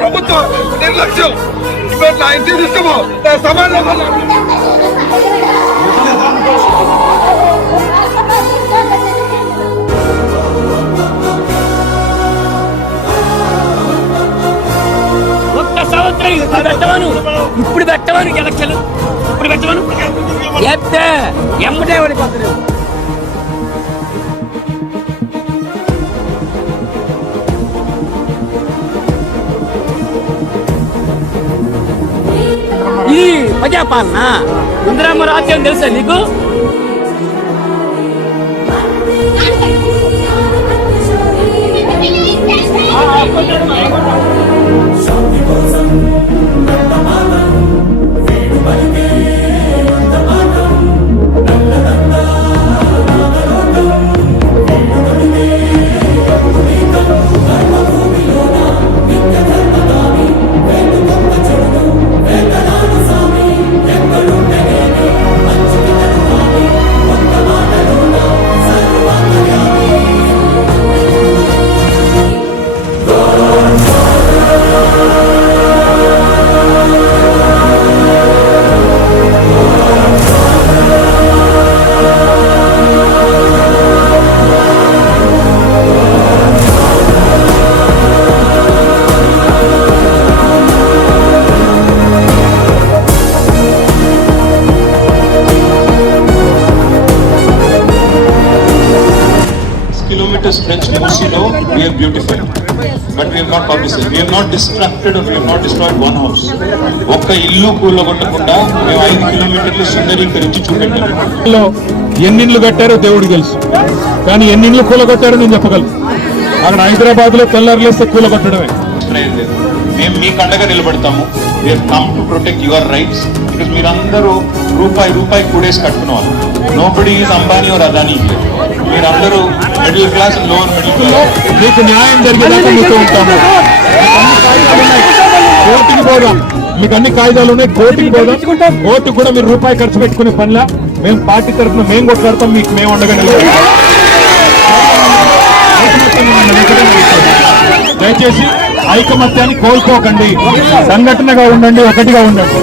ప్రభుత్వం నిర్లక్ష్యం. నా ఇంటికి తీసుకోమో సమాజంలో ఇప్పుడు పెట్టమను ఎలక్షన్లు ఇప్పుడు పెట్టమను చెప్తే ఎమ్మటే పడిపోతారు. ఇది ప్రజాపాలన. ఇందిరమ్మ రాజ్యం తెలుసా నీకు? Stretch Musino, we are beautiful, but we have not publicized. We have not distracted or we have not destroyed one house. ఒక్క ఇల్లు కూలగొట్టకుండా మేము 5 కిలోమీటర్లు సుందరీకరించి చూపెట్టాము. ఎన్ని ఇళ్ళు కట్టారో దేవుడికి తెలుసు, కానీ ఎన్ని ఇళ్ళు కూలగొట్టారో నేను చెప్పగలను. అక్కడ హైదరాబాద్ లో తెల్లారులేస్తే కూలగొట్టడమే. మేము మీకు అండగా నిలబడతాము. We have come to protect your rights because మీరందరూ రూపాయి కూడేసి కట్టుకున్న వాళ్ళు. Nobody is Ambani or Adani here. మీరందరూ middle class, lower middle class. మీకు న్యాయం జరిగేదాకా మీతో ఉంటాము. కోర్టుకి పోదాం, మీకు అన్ని కాయిదాలు ఉన్నాయి, కోర్టుకి పోదాం. కోర్టు కూడా మీరు రూపాయి ఖర్చు పెట్టుకునే పనిలా మేము పార్టీ తరఫున మేము కొట్లాడతాం, మీకు మేము ఉండగా నిలబడతాం. దయచేసి ఐకమత్యాన్ని కోల్పోకండి, సంఘటనగా ఉండండి, ఒకటిగా ఉండండి.